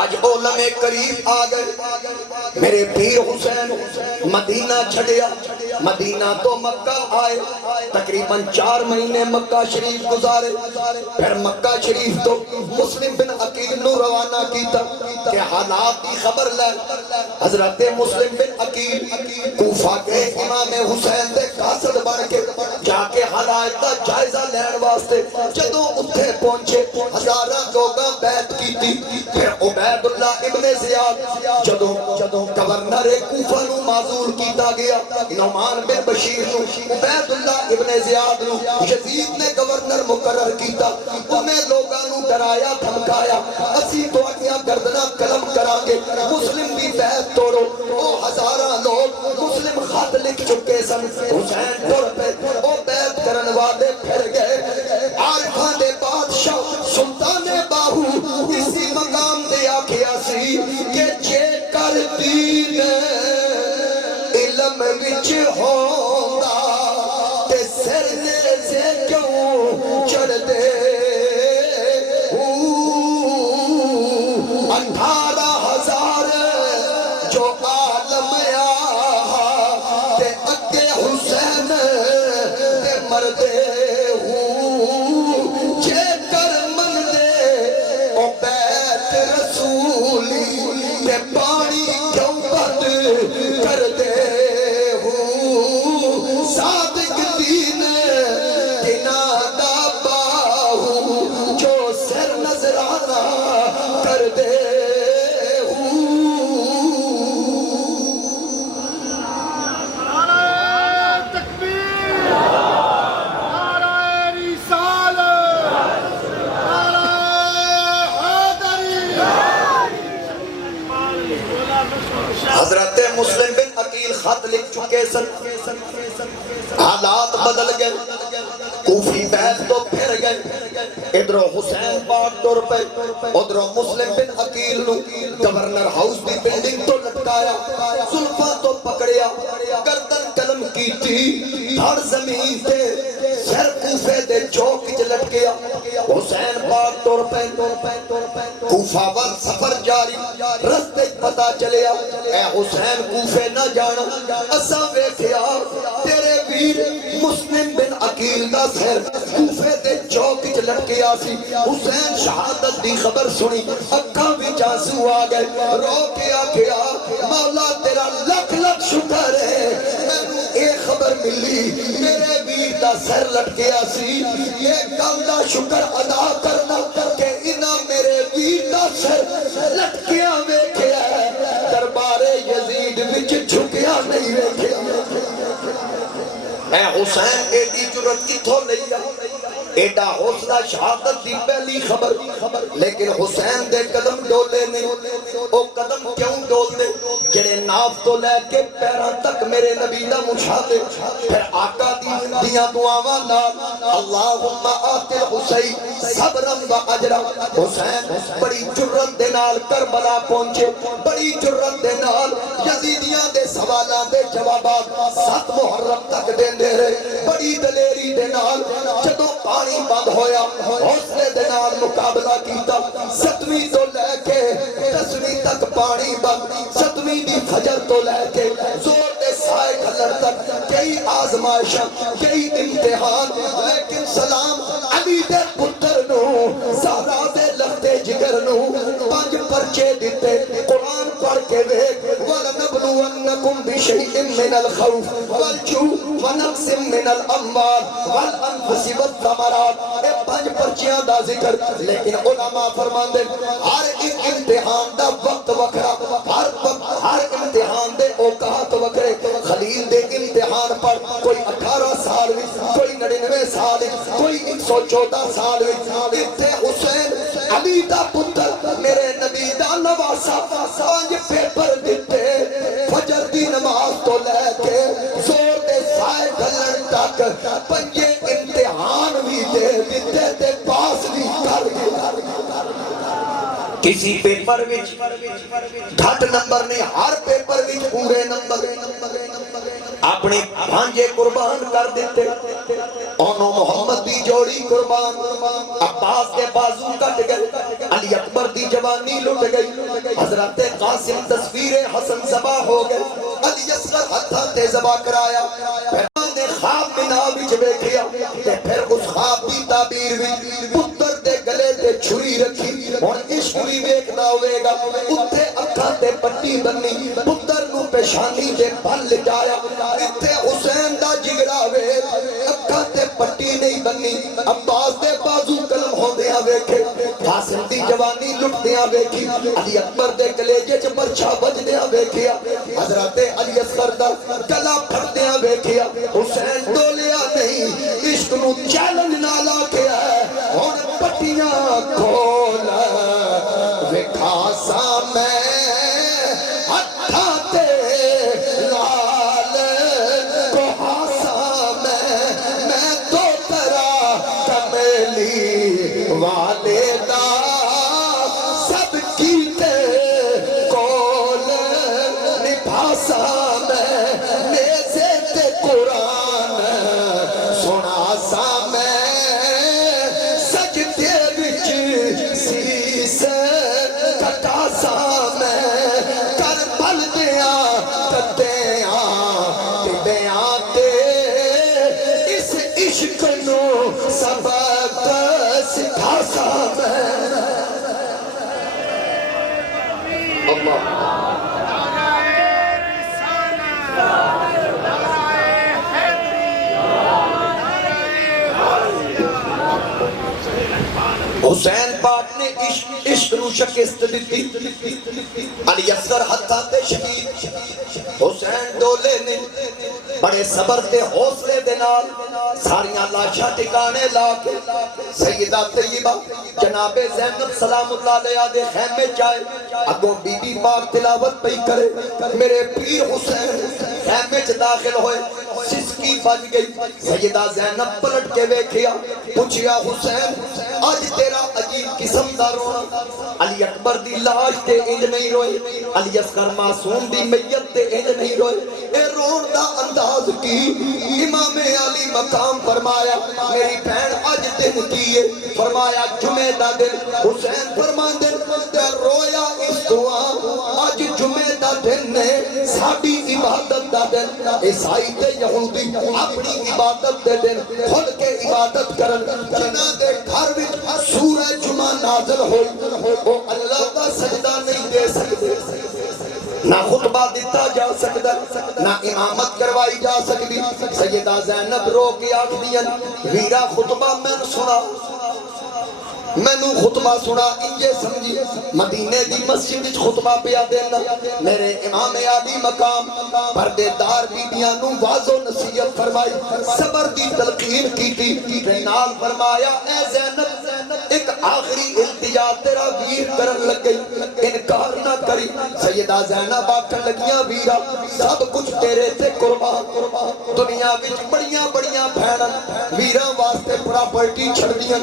آج علم قریب آ گئے. میرے پیر حسین مدینہ چھڑیا, مدینہ تو مکہ آئے, تقریباً 4 مہینے مکہ شریف گزارے. پھر مکہ شریف تو مسلم بن عقیل نو روانہ کیتا کہ حالات کی خبر لے. حضرت مسلم بن عقیل کوفہ کے امام حسین دے قاصد بن کے جا کے حالات کا جائزہ لین واسطے جدوں اتھے پہنچے, ہزاراں لوگاں بیعت کیتی. پھر عبید اللہ ابن زیاد جدوں گورنر کوفہ نو معزول کیتا گیا, نعمان بن بشیر نو عبید اللہ ابن زیاد نو یزید نے گورنر مقرر کیتا. انہیں لوگاں نو ڈرایا دھمکایا, اسی تو اگیاں گردنا قلم کران گے, مسلم بھی بیعت توڑو. او ہزاراں لوگ مسلم خط لکھ چکے سن, حسین ٹر پہ او بیعت کرن والے پھر گئے. عارفاں دے بادشاہ سلطان باہو اسی مقام دے آکھیا سی کہ جے کر دین علم وچ ہوندا تے سر نیزے کیوں چڑھ دے. 18,000 جو عالم آہا تے اگے حسین تے مردے جے کر من دے او بیت رسولی تے پانی کیوں بند کر دے. صادق دین دنا دا باہو جو سر نظرانہ کر دے. حضرت مسلم بن عقیل خط لکھ چکے سن, حالات بدل گئے, کوفی بیعت تو پھر گئے. ادھروں حسین پاک ٹر پہ, ادھروں مسلم بن عقیل نو گورنر ہاؤس دی بلڈنگ تو لٹکایا, زلفاں تو پکڑیا, گردن قلم کیتی, دھڑ زمین تے سر کوفے دے چوک وچ لٹکیا. حسین پاک ٹر پہ, کوفہ وال سفر جاری, رستے پتہ چلیا اے حسین کوفے نہ جانا, اساں ویکھیا تیرے ویر مسلم بن عقیل دا سر کوفے دے چوک وچ لٹکیا سی. حسین شہادت دی خبر سنی, اکھاں وچ آنسو آ گئے, رو کے آکھیا مولا تیرا لکھ لکھ شکر ہے مینوں اے خبر ملی میرے ویر دا سر لٹکیا سی. یہ گل دا شکر ادا کرنا کہ انہاں میرے ویر دا سر لٹکیا ویکھیا, دربار یزید وچ جھکیا نہیں ویکھیا. اے حسین ایڈی جرت کتھوں لیا, ایڈا حوصلہ شہادت دی پہلی خبر, لیکن حسین دے قدم ڈولے نہیں. او قدم کیوں ڈول دے جڑے ناف تو لے کے پیران تک میرے نبی دا مشاہدے. پھر آقا دیاں دعاواں نال اللہم آت الحسین صبرم و اجرا. حسین بڑی جرت دے نال کربلا پہنچے, بڑی جرت دے نال یزیدیاں دے سوالاں دے جوابات 7 محرم تک دے رہے, بڑی دلیری دے نال جدوں پانی بند ہویا حوصلے دے نال مقابلہ کیتا. 7ویں تو لے کے 10ویں تک پانی بند, 7ویں دی فجر تو لے کے زور دے سائے کھلر تک کئی آزمائشاں کئی امتحان, لیکن سلام علی دے پتر نو زہرا دے لختے جگر نو 5 پرچے دیتے. قرآن پڑھ کے دیکھ وَلَنَبْلُوَنَّكُمْ بِشَيْءٍ مِّنَ الْخَوْفِ وَالْجُوعِ وَنَقْصٍ مِّنَ الْأَمْوَالِ وَالْأَنفُسِ وَالثَّمَرَاتِ. اے 5 پرچیاں دا ذکر, لیکن علماء فرماندے ہر ایک امتحان دا وقت وکھرا, ہر امتحان دے اوقات وکھرے. خلیل دے امتحان پر کوئی 18 سال وچ, کوئی 99 سال وچ, کوئی 114 سال وچ. اتھے حسین علی دا پتر میرے نبی دا نواسا 5 پیپر دیتے, فجر دی نماز تو لے کے زور دے سائے گھلن تک 5 امتحان بھی دے دیتے تے پاس بھی کر گئے. کسی پیپر وچ گھٹ نمبر نہیں، ہر پیپر وچ پورے نمبر اپنے بھانجے قربان کر دیتے، اونوں محمد دی جوڑی قربان، عباس کے بازو کٹ گئے، علی اکبر دی جوانی لٹ گئی، حضرت قاسم تصویر حسن ذبح ہو گئے، علی اصغر ہتھاں تے ذبح کرایا، نے خواب بنا وچ ویکھیا تے پھر اس خواب دی تعبیر وچ پتر دے گلے تے چھری رکھی، ہن عشق وی ویکھدا ہوئے گا، اُتھے اکھاں تے پٹی بنی، پتر نو پیشانی دے پھل لٹایا، اتھے حسین دا جگرا وے، اکھاں تے پٹی نہیں بنی، عباس دے بازو قلم ہوندیاں ویکھے، قاسم دی جوانی لٹدیاں ویکھی، علی اکبر دے کلیجے چ برچھا بجدیاں ویکھیا، حضرت علی اصغر دا گلا پھڑدیاں ویکھیا، حسین ڈولیا نہیں، عشق نو چیلنج نال آکھیا ہے، ہن پٹیاں کھول وکھا سا میں ہتھاں تے لال کوہاسا میں تو ترا کملی والے دا سب کیتے کول نبھاسا میں نیزے تے قرآن سنا سا میں سجدے وچ سیس کٹا سا میں کربل دیاں کتیاں ٹبیاں تے اس عشق نو سبق سکھا سا میں اللہ حسین پاک نے عشق نو شکست دیتی، علی اصغر ہتھاں تے شہید، حسین ڈولے نے بڑے صبر تے حوصلے دے نال ساریاں لاشاں ٹکانے لا کے سیدہ طیبہ جناب زینب سلام اللہ علیہ دے خیمے جائے، اگوں بی بی پاک تلاوت پئی کرے، میرے پیر حسین خیمے چ داخل ہوئے، سسکی بج گئی، سیدہ زینب پلٹ کے ویکھیا، پوچھیا حسین آج تیرا عجیب قسم دا رونا، علی اکبر دی لاش تے انج نہیں روئے، علی اصغر معصوم دی میت تے انج نہیں روئے، اے رون دا انداز کی، امام علی مقام فرمایا میری بہن آج دن کیے، فرمایا جمعہ دا دن، حسین فرمان دن رویا اس دعا، آج جمعہ دا دن نے ساڑی عبادت دا دن، عیسائی تے یہودی اپنی عبادت دے دن خود کے عبادت کرن، جنہ دے گھر وچ سورہ جمعہ نازل ہوئی، وہ اللہ کا سجدہ نہیں دے سکتے، نہ خطبہ دیتا جا سکتا، نہ امامت کروائی جا سکتی، سیدہ زینب رو کے آکھ دیا ویرا خطبہ میں سنا، میں نو خطبہ سنا انجے سمجھی مدینے دی مسجد خطبہ پیا دینا، میرے امام عالی مقام پردے دار بیبیاں نو واضح و نصیحت فرمائی، صبر دی تلقین کی تھی، نال فرمایا اے زینب ایک آخری التجا تیرا ویر کرن لگ گئی، انکار نہ کری، سیدہ زینب آکھن لگیاں ویرا سب کچھ تیرے تے قربان، دنیا وچ بڑیاں بڑیاں بھینن ویراں واسطے پراپرٹی چھڑ دیاں،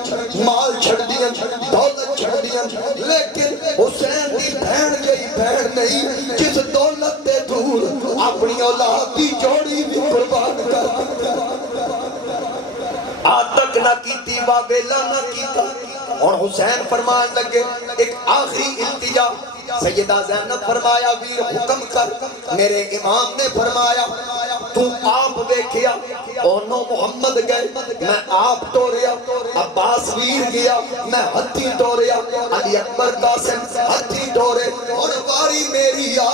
مال چھڑ دیاں، دولت چھڑ دیاں، لیکن حسین دی بہن جئی بہن نہیں جس دولت دے دور اپنی اولاد دی جوڑی بھی قربان کر آج تک نہ کیتی واویلا نہ کیتا، اور حسین فرمان لگے ایک آخری التجا، سیدہ زینب فرمایا ویر حکم کر، میرے امام نے فرمایا تو آپ دیکھیا اونوں محمد گئے میں آپ ٹوریا، عباس ویر گیا میں ہتھی ٹوریا، علی اکبر قاسم ہتھی ٹورے، اور واری میری آ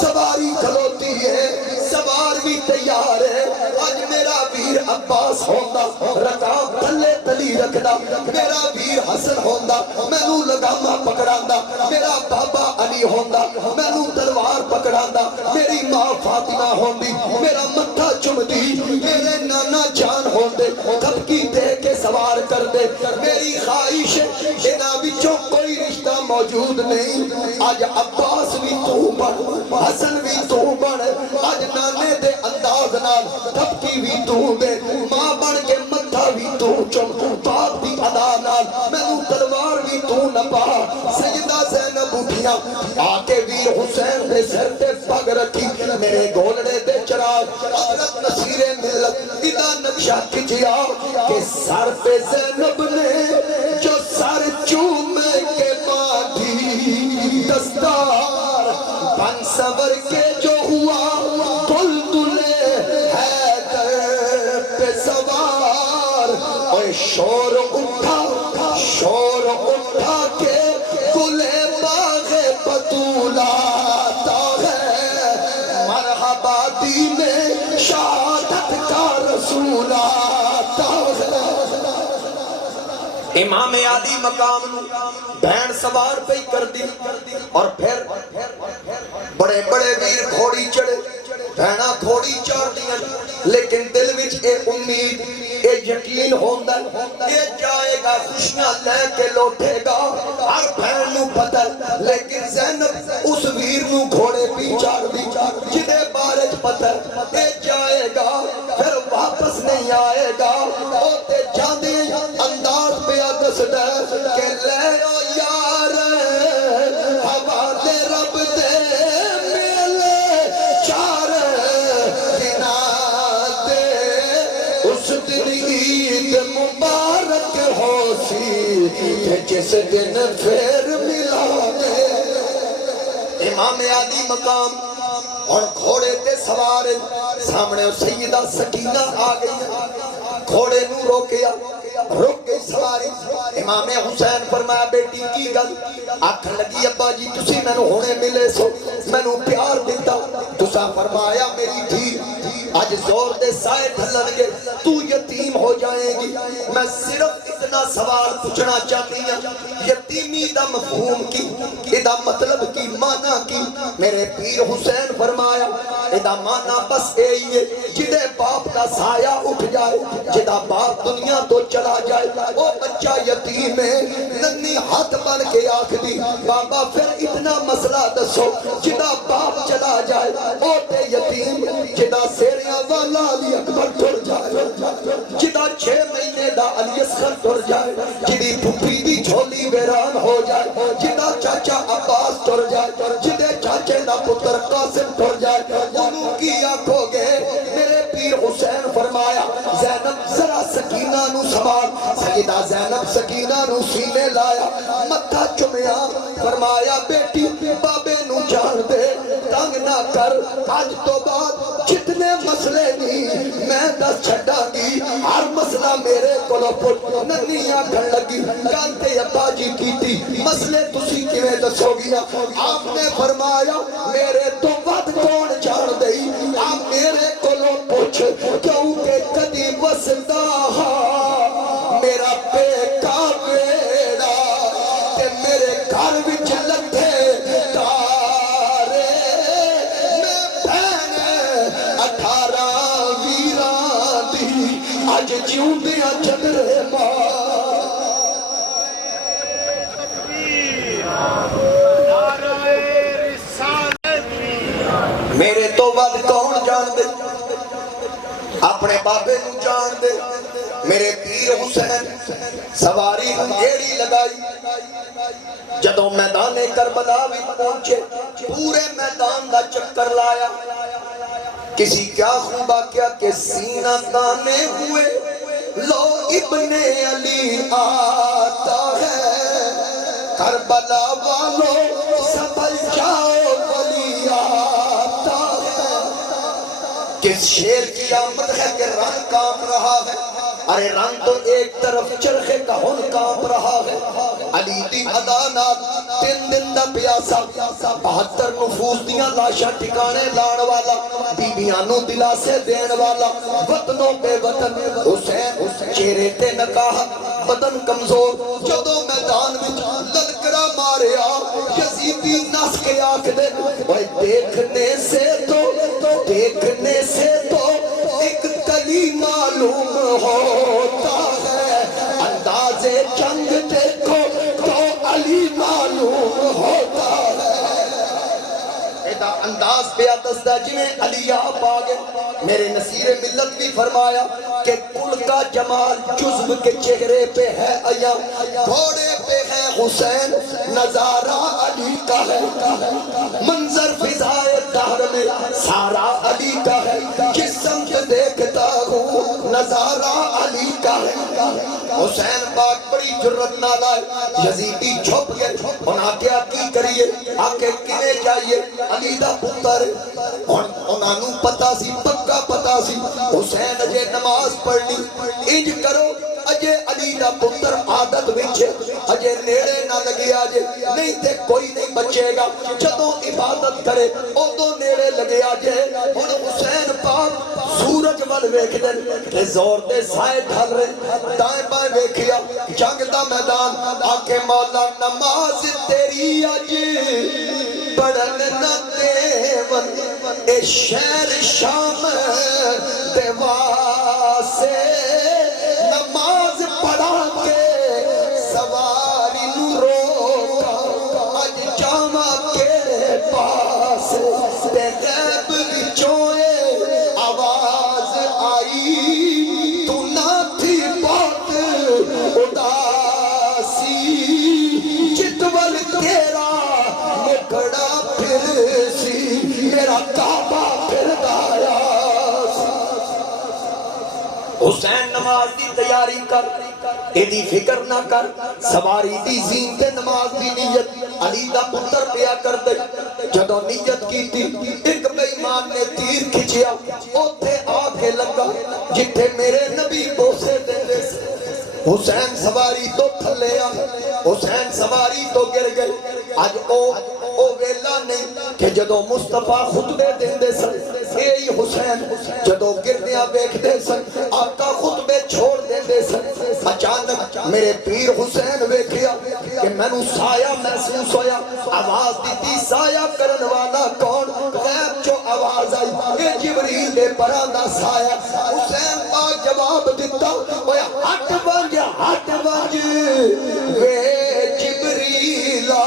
سواری کھلوتی ہے، سوار بھی تیار ہے، آج میرا ویر عباس ہوندہ رکاب تھلے تلی رکھدا، میرا ویر حسن ہوندہ میں نو لگامہ پکڑاندہ، میرا بابا علی ہوندہ میں نو تلوار پکڑاندہ، میری ماں فاطمہ ہوندی میرا متھا چمدی، میرے نانا جان ہوندے تھپکی دے کے سوار کر دے، میری خواہش انہاں وچوں کوئی رشتہ موجود نہیں، آج عباس بھی تو بن، حسن بھی تو بن، آج نانے دے انداز نال تھپکی بھی تو دے، ماں بن کے متھا بھی تو چم، باپ دی ادا نال میں نو تلوار بھی تو نہ پا، سیدہ زینب اٹھیاں آکے ویر حسین دے سر تے پگ رکھی میرے گولڑے دے چراغ حضرت نصیر ملت ادا نقشہ کھچیا کہ سر پہ زینب نے جو سر چومے کے باندھی دستار بن سور کے جو ہوا دلدلے حیدر پہ سوار اور شور اٹھا کے گلے باغ بطول آتا ہے مرحبا دین شہادت کا رسول آتا ہے امام عالی مقام نو بہن سوار پہ ہی کر دی اور پھر بڑے بڑے ویر گھوڑی چڑھے بہنا گھوڑی چڑھ دیا لیکن دل وچ اے امید اے یقین ہوندہ اے جائے گا خوشیاں لے کے لوٹے گا ہر بہن نو پتہ لیکن زینب اس ویر نو گھوڑے پی چار دی جدے بارج پتہ اے جائے گا پھر واپس نہیں آئے گا ہوتے جاندے انداز پہ آدس دے کہ لے او یار حوالے رب دے میلے چار دنا دے اس دن عید مبارک ہو سی کہ جس دن پھر ملا دے امام عالی مقام اور گھوڑے تے سوار سامنے سیدہ سکینہ آ گئی گھوڑے نو روکیا رک گئی سواری امام حسین فرمایا بیٹی کی گل آکھن لگی ابا جی تسی میں نو ہونے ملے سو میں نو پیار دیتا تسا فرمایا میری تھی آج زور دے سائے ڈھلن گے تو یتیم ہو جائیں گی میں صرف اتنا سوال پوچھنا چاہتی ہوں یتیمی دا مفہوم کی ادا مطلب کی معنی کی میرے پیر حسین فرمایا ادا معنی بس اے جدے باپ کا سایہ اٹھ جائے جدا باپ دنیا تو چلا جائے وہ بچہ یتیم ہے ننی ہاتھ بن کے آکھ دی بابا پھر اتنا مسئلہ دسو جدا باپ چلا جائے وہ تے یتیم جدا سیریاں والا علی اکبر ٹر جائے جدا 6 مہینے دا علی اصغر ٹر جائے جدی پھپھی دی جھولی ویران ہو جائے جدا چاچا عباس ٹر جائے جدے چاچے دا پتر قاسم ٹر جائے انہوں کی آنکھو گے میرے پیر حسین فرمایا زینب ذرا سکینہ نو سوال سیدہ زینب سکینہ نو سینے لایا متھا چمیا فرمایا بیٹی بابے نو جان دے تنگ نہ کر آج تو بعد جتنے مسئلے نہیں میں دس چھڑا گی ہر مسئلہ میرے کولو پٹ ننیاں گھر لگی کانتے ابا جی کی تھی مسئلے تسی کیویں دسو گیا آپ نے فرمایا میرے تو ود کون جان دئی آپ میرے کولو پوچھ کیونکہ کدی وسدا میرا بیٹا بیڑا تے میرے گھر وچ لگے تارے میں بہن 18 ویران دی اج جیوندیاں چدرے ماں میرے تو ود کون جان دے اپنے بابے نو جان دے میرے پیر حسین سواری ہنگیڑی لگائی جدوں میدان کربلا بھی پہنچے پورے میدان دا چکر لایا کسی کیا خوبا کیا کہ سینہ تانے ہوئے لو ابن علی آتا ہے کربلا والوں سنبھل جاؤ ولی آتا ہے کس شیر کی آمد ہے کہ رنگ کام رہا ہے ارے رنگ تو ایک طرف چرخے کا ہن کام رہا ہے علی دی ادانات 3 دن دا پیاسا 72 نفوس دیاں لاشاں ٹھکانے لان والا بیبیاں نو دلاسے دین والا وطنوں پہ وطن حسین چہرے تے نکاح بدن کمزور جدو میدان وچ للکرا ماریا یزیدی نس کے آنکھ دے دیکھنے سے تو ایک کلی معلوم ہوتا ہے انداز جنگ دیکھو تو علی معلوم ہوتا ہے ایدہ انداز پہ دستا جنہیں علی آپ آگے میرے نصیر ملت بھی فرمایا کہ کل کا جمال جذب کے چہرے پہ ہے آیا گھوڑے پہ ہے حسین نظارہ علی کا ہے، منظر فضائے دہر میں سارا علی کا ہے، جس سمت دیکھتا ہوں نظارہ علی کا ہے۔ حسین پاک بڑی جرت نہ لائے، یزیدی چھپ گئے، انہاں کیا کی کریے، آکے کنے جائیے، علی دا پتر انہاں نوں پتا سی، پکا پتا سی حسین اجے نماز پڑھنی، انج کرو اجے علی دا پتر عادت وچ اجے نیڑے نہ لگے آجے، نہیں تے کوئی نہیں بچے گا، جدوں عبادت کرے ادوں نیڑے لگے آجے۔ ہن حسین پاک سورج ول ویکھ دے تے زور دے سائے ڈھل رہے، دائیں بائیں ویکھیا جنگ دا میدان، آکے مولا نماز تیری اج پڑھن نہ دیون اے شہر شام دے واسے، نماز پڑھا کے سواری نو روکا اج جاما کے پاس، تے غیب وچوں آواز آئی تو نہ تھی بہت اداسی، جتول تیرا مکڑا پھر سی میرا کعبہ پھر دایا سی۔ حسین نماز دی تیاری کر، ایدی فکر نہ کر، سواری دی زین تے نماز دی نیت علی دا پتر پیا کر دے، جدو نیت کی تھی ایک بے ایمان نے تیر کھچیا، اوتھے آکے لگا جتھے میرے نبی بوسے دے دے سے، حسین سواری تو تھلے آ، حسین سواری تو گر گئے۔ آج او ویلا نہیں کہ جدو مصطفیٰ خطبے دیں دے سن، اے حسین جدو گردیاں بیکھ دے سن، آقا خطبے چھوڑ دیں دے سن، اچانک میرے پیر حسین ویکھیا کہ میں نو سایہ محسوس ہویا، آواز دیتی سایہ کرن والا کون، غیب جو آواز آئی اے جبریل دے پراندہ سایہ، حسین پاک جواب دیتا ہویا ہٹ بنج وے جبریلا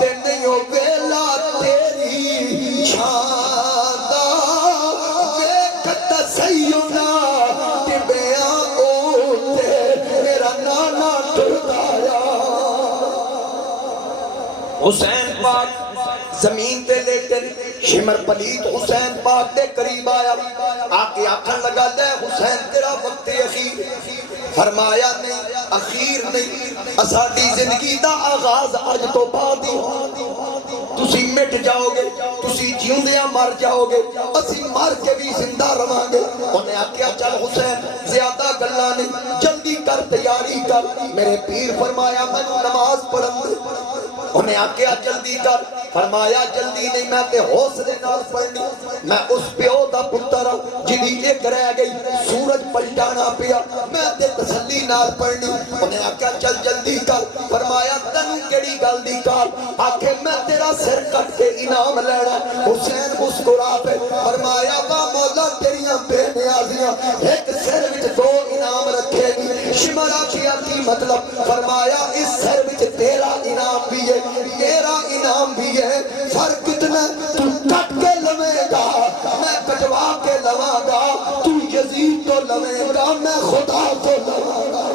تے نیو ویلا تیری چھاندا ویکھت سینا ٹبیاں اوتے میرا نانا ٹردایا۔ حسین پاک زمین تے لیٹے، شمر پلیت حسین پاک دے قریب آیا، آکے آکھن لگا لے حسین تیرا وقت اخیر، فرمایا نہیں اخیر نہیں، اساڈی زندگی دا آغاز آج تو بعد ہی، تسی مٹ جاؤ گے، تسی جیوندیاں مر جاؤ گے، اسی مر کے بھی زندہ رہاں گے۔ انہیں آکھیا چل حسین زیادہ گلا نہیں، جلدی کر تیاری کر، میرے پیر فرمایا میں نماز پڑھن دے، انہیں آکھیا جلدی کر، فرمایا جلدی نہیں میں تے حوصلے نال پڑھنی، میں اس پیو دا پتر جدی ایک رہ گئی سورج پلٹانا پیا، میں تے تسلی نال پڑھنی، انہیں آکھیا چل جلدی کر، فرمایا تنوں کیڑی گل دی کال، آکھے میں تیرا سر کٹ کے انعام لینا، حسین مسکرا پہ فرمایا با مولا تیریاں بے نیازیاں ایک سر وچ دو انعام رکھے گی، شمرا کیا کی مطلب، فرمایا اس سر وچ تیرا انعام بھی ہے میرا انعام بھی ہے، فرق اتنا تو کٹ کے لوے گا میں کٹوا کے لواں گا، تو یزید تو لوے گا میں خدا تو لواں گا۔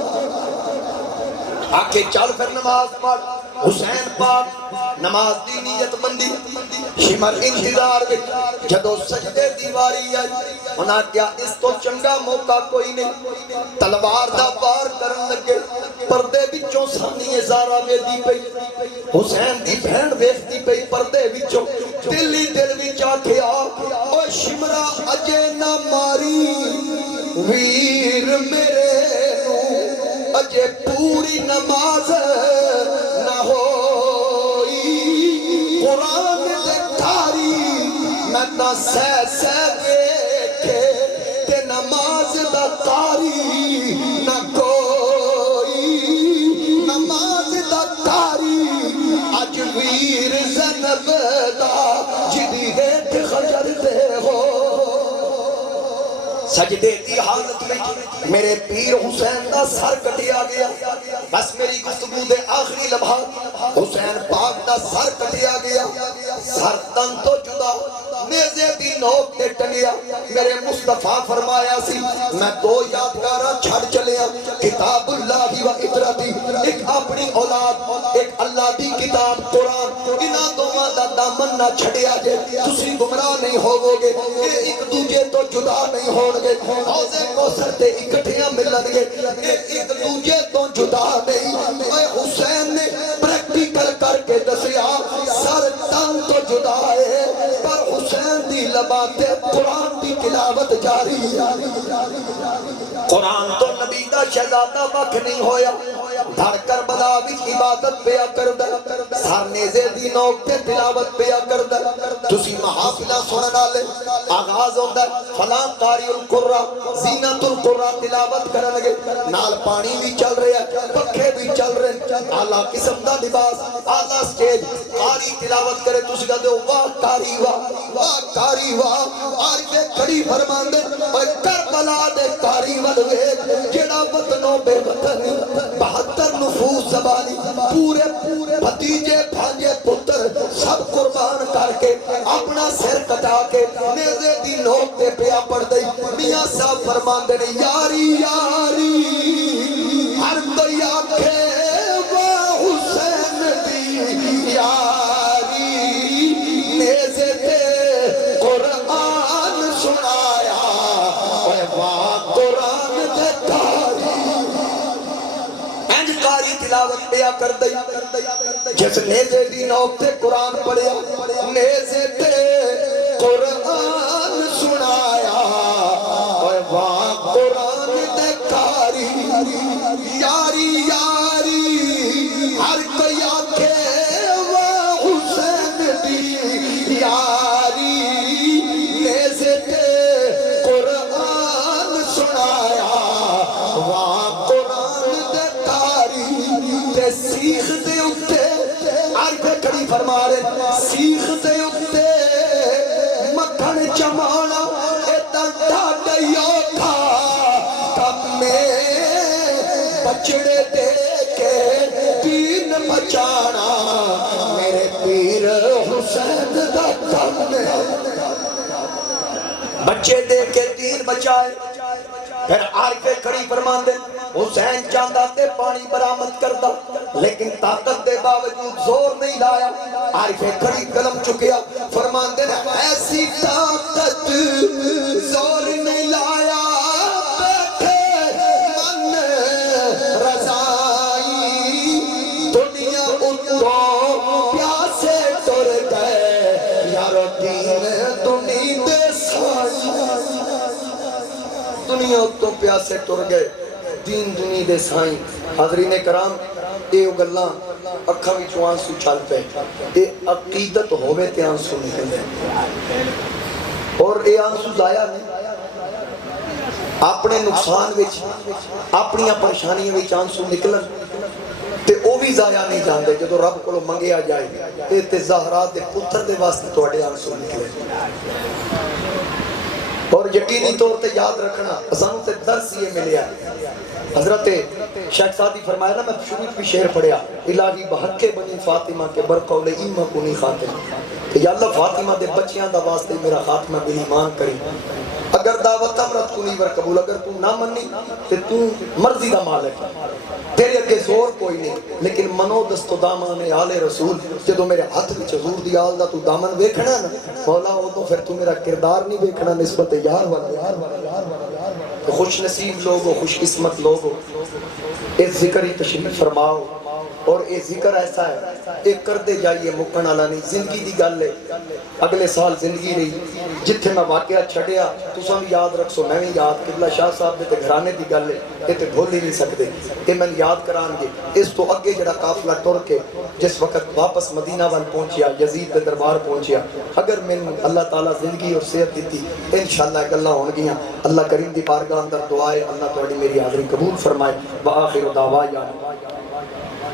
آکے چل پھر نماز پڑھ، حسین پاک نماز دی نیت بندی، شمر انتظار وچ جدو سجدے دیواری آئی، انہاں کیا اس تو چنگا موقع کوئی نہیں، تلوار دا وار کرن لگے، پردے بچوں سانی زارا ویدی پئی، حسین دی بہن ویکھدی پئی پردے وچوں، دلی دل وچ آکھیا او شمرا اجے نہ ماری ویر میرے نو، اجے پوری نماز نہ ہوئی، قرآن دے کاری میں تا سہ ویکھے تے نماز دا کاری نہ کوئی، نماز دا کاری اج ویر زینب دا جدی ہیٹھ خجر دے ہو۔ سجدے دی حالت میں میرے پیر حسین دا سر کٹیا گیا، بس میری گفتگو دے آخری لمحات حسین پاک دا سر کٹیا گیا، سر تن تو جدا نیزے دی نوک تے ٹنگیا، میرے مصطفیٰ فرمایا سی میں دو یادگاراں چھڑ چلیا، کتاب اللہ و عبرتی ایک اپنی اولاد، ایک اللہ دی کتاب قرآن، انہاں دوواں دا دامن نہ چھڑیا جے تسی گمراہ نہیں ہوو گے، یہ ایک دوجے تو جدا نہیں ہون گے، حوض کوثر تے اکٹھیاں ملن گے، یہ ایک دوجے تو جدا نہیں۔ اے حسین نے پریکٹیکل کر کے دسیا سر تن تو جدا ہے پر حسین دی لباتے قرآن دی تلاوت جاری ہے۔ قرآن تو نبی دا شہزادہ بکھ نہیں ہویا، دھڑ کربلا وچ عبادت پیا کردا، سر نیزے دی نوک تے تلاوت پیا کردا۔ تسی محافلہ سنن والے آغاز ہوندا ہے فلاں قاری القرآ زینت القرآ تلاوت کرن گے، نال پانی بھی چل رہا ہے، پکھے بھی چل رہے ہیں، اعلیٰ قسم دا لباس، اعلیٰ سٹیج، قاری تلاوت کرے تسی کہتے ہو واہ قاری واہ، واہ قاری واہ۔ عارف کھڑی فرماندے اوے کربلا دے قاری ول ویکھ جڑا وطنوں بے وطن 72 نفوس زبانی پورے بھتیجے بھانجے پتر سب قربان کر کے اپنا سر کٹا کے نیزے دی نوک تے پیا پڑ دئی۔ میاں صاحب فرماندے نے یاری یاری ہر کوئی آکھے واہ حسین دی یاری، نیزے تے قرآن سنایا اے واہ قرآن دے قاری، انج قاری تلاوت پیا کر دئی۔ جس نیزے دی نوک تے قرآن پڑھیا، نیزے تے قرآن سنایا اے واہ قرآن دے قاری، یاری یاری ہر کوئی آکھے واہ حسین دی یاری، نیزے تے قرآن سنایا واہ قرآن دے قاری۔ تے سیخ دے اتے عارف کھڑی فرما رہے سیخ دے اتے مکھن چمانا اے دلتا ڈیو کھا تب میں بچڑے دے کے دین بچانا میرے پیر حسین دا تب میں بچے دے کے دین بچائے۔ پھر عارف کھڑی فرمان دے حسین چاندہ تے پانی برآمد کردہ لیکن طاقت دے باوجود زور نہیں لایا۔ عارف کھڑی قلم چکیا فرمان دے ایسی طاقت زور نہیں لایا، بیٹھے من رضائی دنیا اتوں پیاسے ٹر گئے، یارو دین دنی دے سائی، دنیا اتوں پیاسے ٹر گئے دین دنی دے سائیں۔ حضرین کرام اے گلاں اکھاں وچوں آنسو چل پے، اے عقیدت ہووے تے آنسو نکلے، اور اے آنسو ضائع نہیں، اپنے نقصان وچ اپنی پریشانیاں وچ آنسو نکلن تے او بھی ضائع نہیں جاندے جدوں رب کولوں منگیا جائے اے تے زہرا دے پتر دے واسطے تواڈے آنسو نکلے۔ اور یقینی طور تے یاد رکھنا اسانوں تے درس یہ ملیا، حضرت شیخ سعدی فرمایا نا میں شروع بھی شعر پڑھیا الہی بحق بنی فاطمہ کے برقول ایمہ کنی خاتمہ، کہ یا اللہ فاطمہ دے بچیاں دا واسطے میرا خاتمہ بل ایمان کری، اگر دعوت امرت کنی ور قبول، اگر تو نہ منی تے تو مرضی دا مالک تیرے اگے زور کوئی نہیں، لیکن منو دست و دامان آل رسول، جدو میرے ہاتھ وچ حضور دی آل دا تو دامن ویکھنا نا مولا وہ پھر تو میرا کردار نہیں ویکھنا نسبت یار والا۔ خوش نصیب لوگو، خوش قسمت لوگو، اس ذکر ہی تشریف فرماؤ، اور یہ ذکر ایسا ہے ایک کردے جائیے مکن والا نہیں، زندگی دی گل ہے، اگلے سال زندگی رہی جتھے میں واقعہ چھڑیا تساں بھی یاد رکھ سو، میں بھی یاد قبلہ شاہ صاحب دے تے گھرانے دی گل ہے، یہ تے بھول ہی نہیں سکتے، یہ میں یاد کران گے۔ اس تو اگے جڑا قافلہ ٹر کے جس وقت واپس مدینہ وال پہنچیا، یزید دے دربار پہنچیا، اگر میں اللہ تعالیٰ زندگی اور صحت دیتی انشاءاللہ گلاں ہون گیاں۔ اللہ کریم دی بارگاہ اندر دعائے اللہ تہاڈی میری حاضری قبول فرمائے۔ وآخر دعوانا